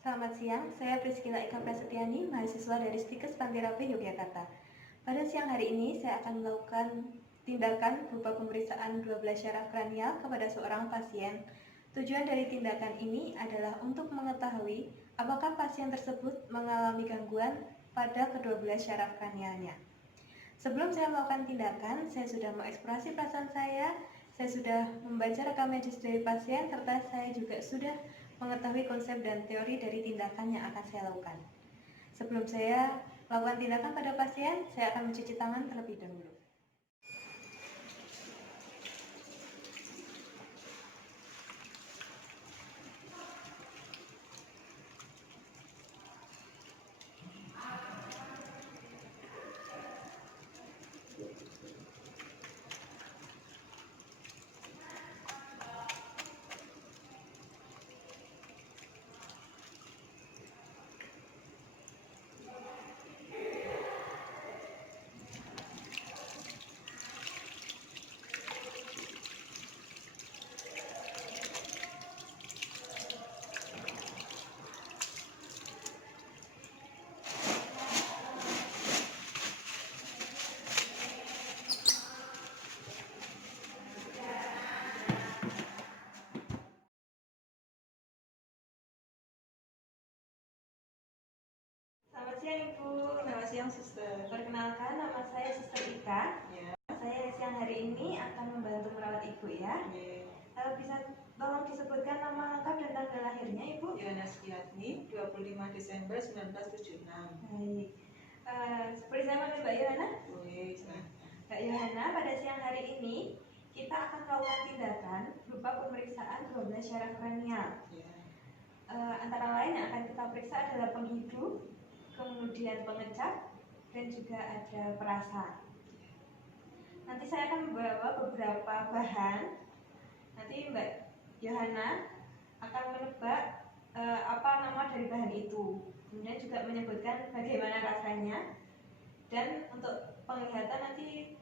Selamat siang, saya Priscilla Ika Prasetyani, mahasiswa dari Stikes Pantirapi Yogyakarta. Pada siang hari ini, saya akan melakukan tindakan berupa pemeriksaan 12 syaraf kranial kepada seorang pasien. Tujuan dari tindakan ini adalah untuk mengetahui apakah pasien tersebut mengalami gangguan pada ke-12 syaraf kranialnya. Sebelum saya melakukan tindakan, saya sudah mengeksplorasi perasaan saya sudah membaca rekam medis dari pasien, serta saya juga sudah mengetahui konsep dan teori dari tindakan yang akan saya lakukan. Sebelum saya melakukan tindakan pada pasien, saya akan mencuci tangan terlebih dahulu. Selamat siang Ibu. Selamat siang Suster. Perkenalkan, nama saya Suster Ika. Ya. Saya siang hari ini akan membantu merawat Ibu ya. Bisa tolong disebutkan nama lengkap dan tanggal lahirnya Ibu? Yohana Setiatni, 25 Desember 1976. Baik. Seperti saya panggil Mbak Yohana? Boleh. Mbak Yohana, pada siang hari ini kita akan melakukan tindakan berupa pemeriksaan 12 syaraf kranial. Ya. Antara lain yang akan kita periksa adalah penghidu, kemudian pengecap, dan juga ada perasa. Nanti saya akan membawa beberapa bahan. Nanti Mbak Yohana akan menebak apa nama dari bahan itu, kemudian juga menyebutkan bagaimana rasanya. Dan untuk penglihatan nanti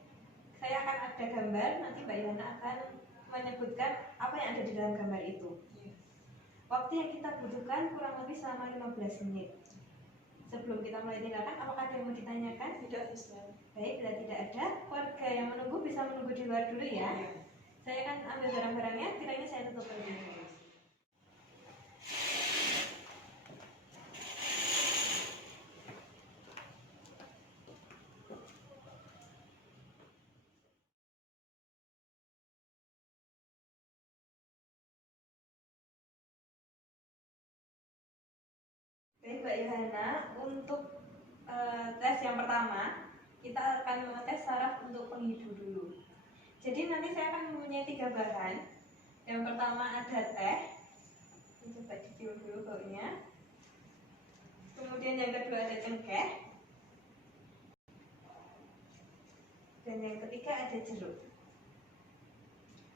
saya akan ada gambar, nanti Mbak Yohana akan menyebutkan apa yang ada di dalam gambar itu. Waktu yang kita butuhkan kurang lebih selama 15 menit. Sebelum kita mulai tindakan, apakah ada yang mau ditanyakan? Tidak, Suster. Baik, bila tidak ada, warga yang menunggu bisa menunggu di luar dulu ya. Saya akan ambil barang-barangnya, kiranya saya tutup terlebih dahulu. Baik Mbak Yohana, untuk tes yang pertama kita akan mengetes saraf untuk penghidu dulu. Jadi nanti saya akan mempunyai 3 bahan. Yang pertama ada teh, coba dicium dulu baunya. Kemudian yang kedua ada cengkeh, dan yang ketiga ada jeruk.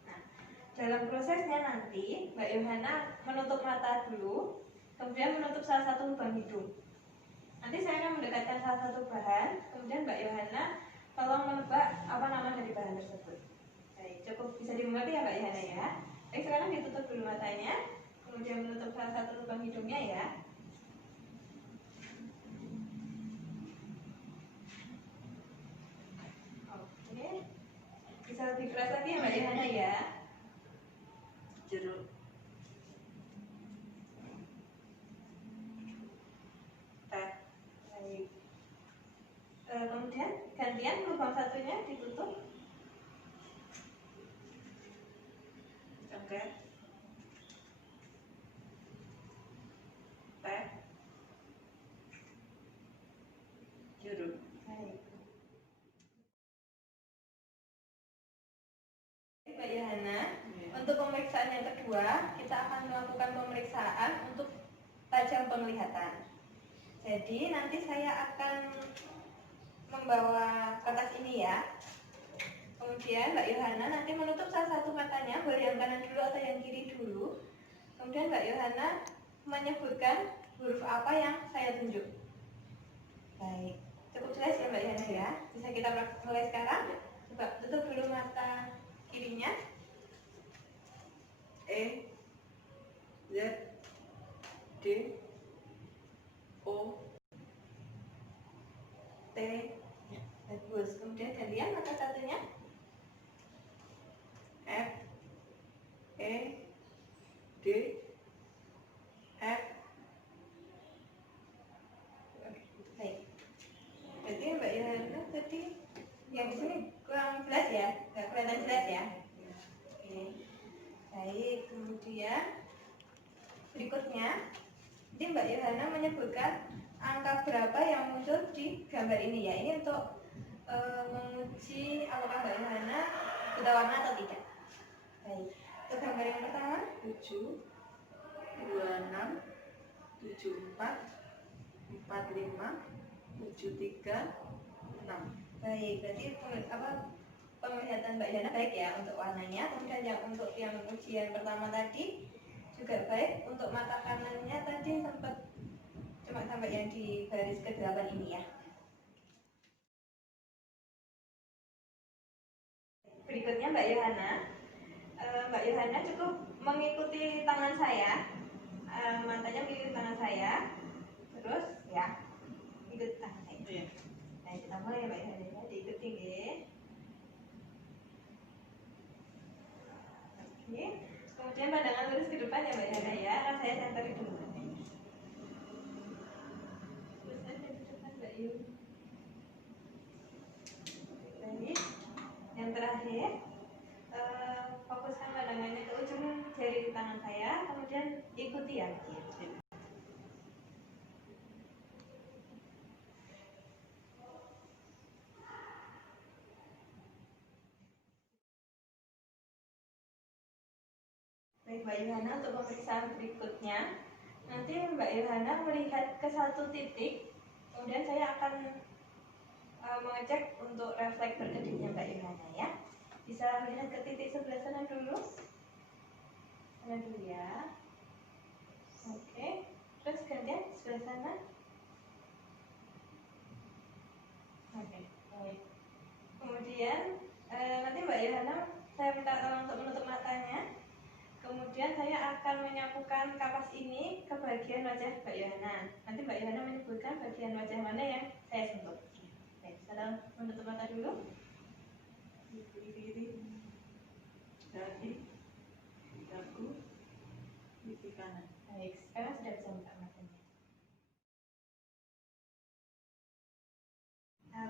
Nah, dalam prosesnya nanti Mbak Yohana menutup mata dulu, kemudian menutup salah satu lubang hidung. Nanti saya akan mendekatkan salah satu bahan, kemudian Mbak Yohana tolong menebak apa nama dari bahan tersebut. Baik, cukup bisa dimengerti ya Mbak Yohana ya. Baik, sekarang ditutup dulu matanya, kemudian menutup salah satu lubang hidungnya ya. Oke, bisa lebih keras lagi ya Mbak Yohana ya. Jeruk. Teh. Baik. Kemudian gantian lubang satunya ditutup. Cengkeh. Teh. Jeruk. Baik. Mbak Yohana, untuk pemeriksaan yang kedua, kita akan melakukan pemeriksaan untuk tajam penglihatan. Jadi nanti saya akan membawa kertas ini ya. Kemudian Mbak Yohana nanti menutup salah satu matanya, boleh yang kanan dulu atau yang kiri dulu. Kemudian Mbak Yohana menyebutkan huruf apa yang saya tunjuk. Baik, cukup jelas ya Mbak Yohana ya. Bisa kita mulai sekarang. Coba tutup dulu mata kirinya. E, Z, D, Kemudian berikutnya, nanti Mbak Yohana menyebutkan angka berapa yang muncul di gambar ini ya. Ini untuk menguji apakah Mbak Yohana buta warna atau tidak. Baik, untuk gambar yang pertama 7, 26, 74, 45, 73, 6. baik, berarti penglihatan Mbak Yohana baik ya untuk warnanya. Kemudian yang untuk yang ujian pertama tadi juga baik. Untuk mata kanannya tadi sempat cuma sampai yang di baris ke-8 ini ya. Berikutnya Mbak Yohana. Mbak Yohana cukup mengikuti tangan saya, matanya mengikuti tangan saya, terus ya ikut tangan saya. Iya. Nah kita mulai ya Mbak Yohana, diikuti ya. Oke. Kemudian pandangan lurus ke depan ya Mbak Yohana ya, akan saya sentari dulu. Terus aja ke depan Mbak Yu. Baik. Yang terakhir, fokuskan pandangannya ke ujung jari di tangan saya, kemudian ikuti ya. Baik Mbak Yohana, untuk pemeriksaan berikutnya, nanti Mbak Yohana melihat ke satu titik, kemudian saya akan mengecek untuk refleks berkedipnya Mbak Yohana ya. Bisa melihat ke titik sebelah sana dulu. Sana dulu ya. Oke. Terus gantian sebelah sana. Oke. Baik. Kemudian nanti Mbak Yohana saya minta tolong untuk menutup matanya. Kemudian saya akan menyapukan kapas ini ke bagian wajah Mbak Yohana. Nanti Mbak Yohana menyebutkan bagian wajah mana yang saya sentuh. Baik, saya menutup mata dulu. Kiri, dahi, dagu, pipi kanan. Baik, sekarang sudah bisa buka matanya.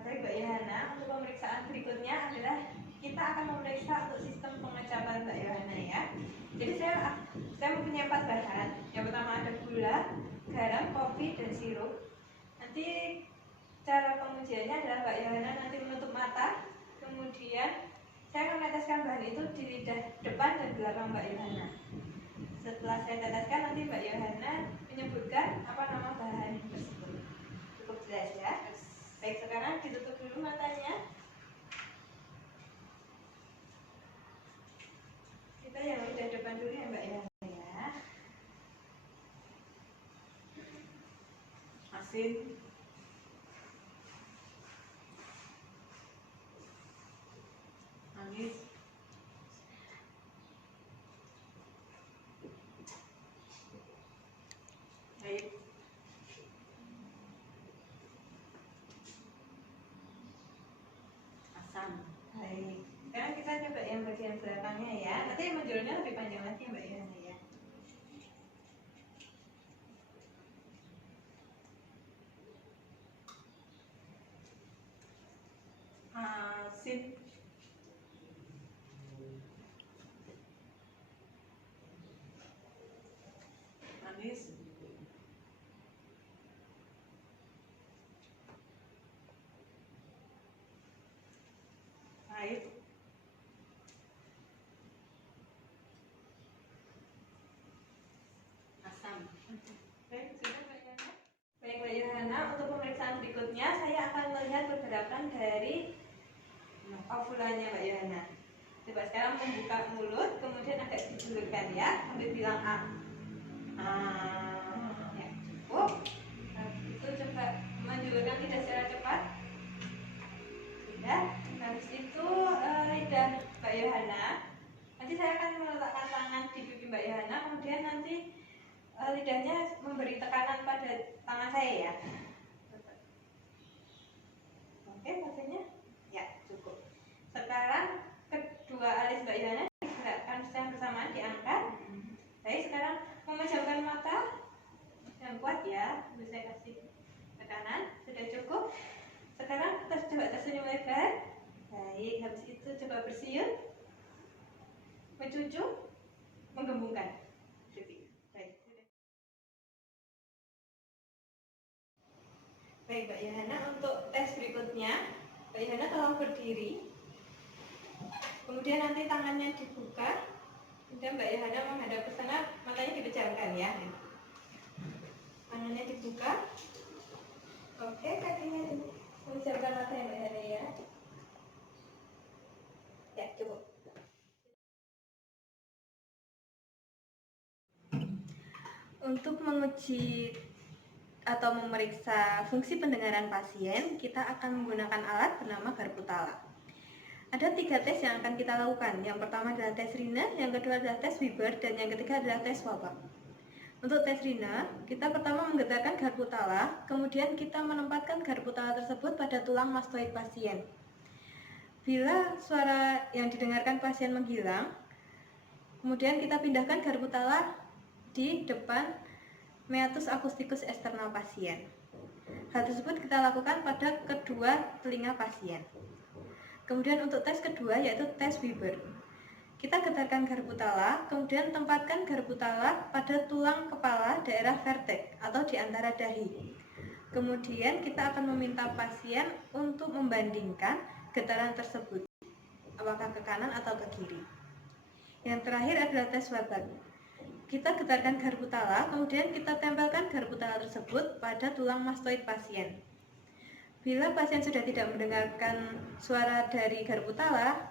Baik Mbak Yohana, untuk pemeriksaan berikutnya adalah kita akan memeriksa untuk sistem pengecapan Mbak Yohana ya. Jadi saya mempunyai 4 bahan. Yang pertama ada gula, garam, kopi, dan sirup. Nanti cara pengujiannya adalah Mbak Yohana nanti menutup mata, kemudian saya akan meneteskan bahan itu di lidah depan dan belakang Mbak Yohana. Setelah saya teteskan, nanti Mbak Yohana menyebutkan apa nama bahan tersebut. Cukup jelas ya. Baik, sekarang ditutup dulu matanya. Kita yang lidah depan dulu ya Mbak Yohana ya. Asin, manis, pahit, asam. Baik, sekarang kita coba yang bagian belakangnya ya. Nanti menjualnya lebih panjang lagi Mbak Yohana ya. Asin, manis, pahit, asam. Baik, sudah Mbak Yohana. Baik Mbak Yohana, untuk pemeriksaan berikutnya saya akan melihat pergerakan dari ovulanya Mbak Yohana. Coba sekarang membuka mulut, kemudian agak dijulurkan ya, sambil bilang A. Ya, cukup. Itu coba menjulurkan lidah secara cepat. Sudah. Habis itu lidah Mbak Yohana. Nanti saya akan meletakkan tangan di pipi Mbak Yohana, kemudian nanti lidahnya memberi tekanan pada tangan saya ya. Oke, rasanya ya cukup. Sekarang kedua alis Mbak Yohana digerakkan secara bersamaan, diangkat. Baik, sekarang memejamkan mata yang kuat ya. Bisa saya kasih tekanan. Sudah cukup. Sekarang kita coba tersenyum lebar. Baik, habis itu coba bersiul, mencucu, menggembungkan. Yohana tolong berdiri. Kemudian nanti tangannya dibuka. Kemudian Mbak Yohana menghadap ke sana, matanya dipejamkan ya. Tangannya dibuka. Oke, kakinya dipejamkan matanya Mbak Yohana ya. Ya, cukup. Untuk menguji atau memeriksa fungsi pendengaran pasien, kita akan menggunakan alat bernama garpu tala. Ada 3 tes yang akan kita lakukan. Yang pertama adalah tes Rina, yang kedua adalah tes Weber, dan yang ketiga adalah tes Wapak. Untuk tes Rina, kita pertama menggetarkan garpu tala, kemudian kita menempatkan garpu tala tersebut pada tulang mastoid pasien. Bila suara yang didengarkan pasien menghilang, kemudian kita pindahkan garpu tala di depan meatus acousticus external pasien. Hal tersebut kita lakukan pada kedua telinga pasien. Kemudian untuk tes kedua yaitu tes Weber. Kita getarkan garpu tala, kemudian tempatkan garpu tala pada tulang kepala daerah verteks atau di antara dahi. Kemudian kita akan meminta pasien untuk membandingkan getaran tersebut, apakah ke kanan atau ke kiri. Yang terakhir adalah tes Wapak. Kita getarkan garpu tala, kemudian kita tempelkan garpu tala tersebut pada tulang mastoid pasien. Bila pasien sudah tidak mendengarkan suara dari garpu tala,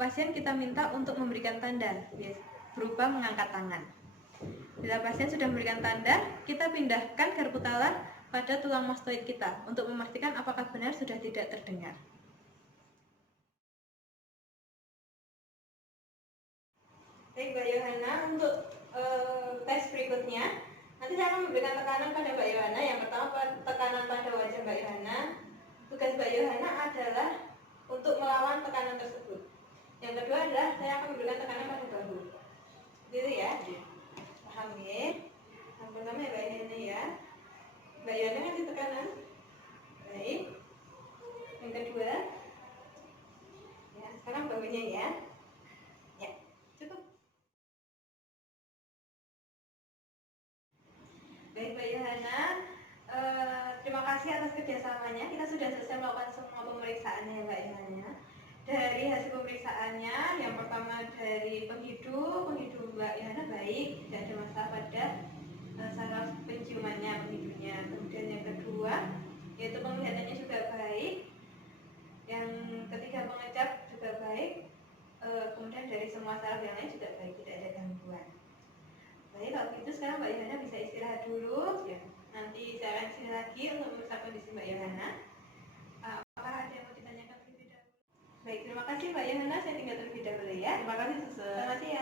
pasien kita minta untuk memberikan tanda berupa mengangkat tangan. Bila pasien sudah memberikan tanda, kita pindahkan garpu tala pada tulang mastoid kita untuk memastikan apakah benar sudah tidak terdengar. Baik Mbak Yohana, untuk tes berikutnya, nanti saya akan memberikan tekanan pada Mbak Yohana. Yang pertama tekanan pada wajah Mbak Yohana. Tugas Mbak Yohana adalah untuk melawan tekanan tersebut. Yang kedua adalah saya akan memberikan tekanan pada bahu. Gitu ya? Paham ya? Yang pertama ya Mbak Yohana ya. Mbak Yohana ngasih tekanan. Baik. Yang kedua, ya sekarang bahunya ya. Ya, cukup. Baik Mbak Yohana, terima kasih atas kerjasamanya. Kita sudah selesai melakukan semua pemeriksaannya ya Mbak Yohana. Dari hasil pemeriksaannya, yang pertama dari penghidup Mbak Yohana baik, tidak ada masalah pada saraf penciumannya, penghidupnya. Kemudian yang kedua, yaitu penglihatannya juga baik. Yang ketiga pengecap juga baik. Kemudian dari semua saraf yang lain juga baik, tidak ada gangguan. Baik, kalau gitu sekarang Mbak Yohana bisa istirahat dulu. Ya. Nanti saya akan sini lagi untuk memeriksa kondisi Mbak Yohana. Apakah ada yang mau ditanyakan terlebih dahulu? Baik, terima kasih Mbak Yohana. Saya tinggal terlebih dahulu ya. Terima kasih, Suster. Selamat siang.